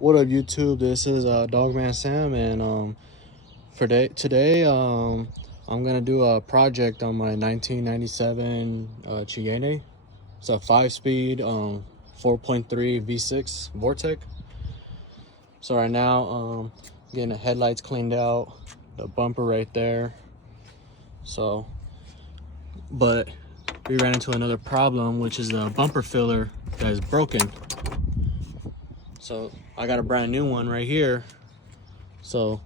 What up, YouTube? This is Dogman Sam, and today I'm gonna do a project on my 1997 Cheyenne. It's a 5-speed 4.3 V6 Vortec. So right now getting the headlights cleaned out, the bumper right there. So, but we ran into another problem, which is the bumper filler that is broken. So I got a brand new one right here. So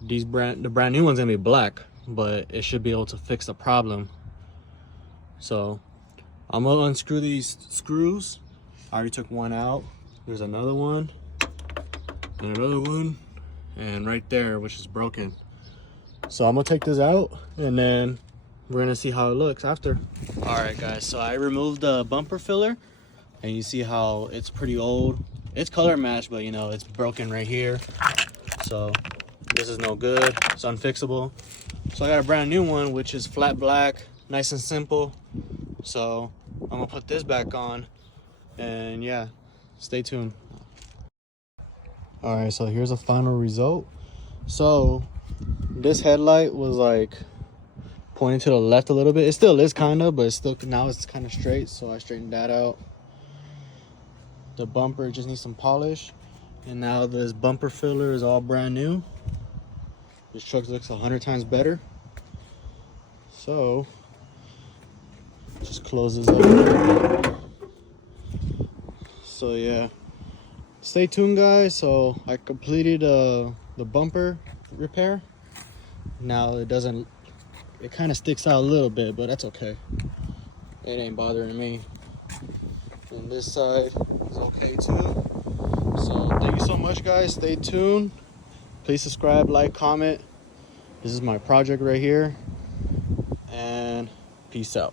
the brand new one's gonna be black, but it should be able to fix the problem. So I'm gonna unscrew these screws. I already took one out. There's another one and another one, and right there, which is broken. So I'm gonna take this out and then we're gonna see how it looks after. All right, guys, so I removed the bumper filler and you see how it's pretty old. It's color matched, but you know, it's broken right here. So this is no good, it's unfixable. So I got a brand new one, which is flat black, nice and simple. So I'm gonna put this back on, and yeah, stay tuned. All right, so here's a final result. So this headlight was like pointing to the left a little bit. It still is kind of, but it's still, now it's kind of straight, so I straightened that out. The bumper just needs some polish, and now this bumper filler is all brand new. This truck looks 100 times better. So just close this up a little bit. So yeah, stay tuned, guys. So I completed the bumper repair. Now it kind of sticks out a little bit, but that's okay. It ain't bothering me. And this side is okay too. So thank you so much, guys. Stay tuned. Please subscribe, like, comment. This is my project right here, and peace out.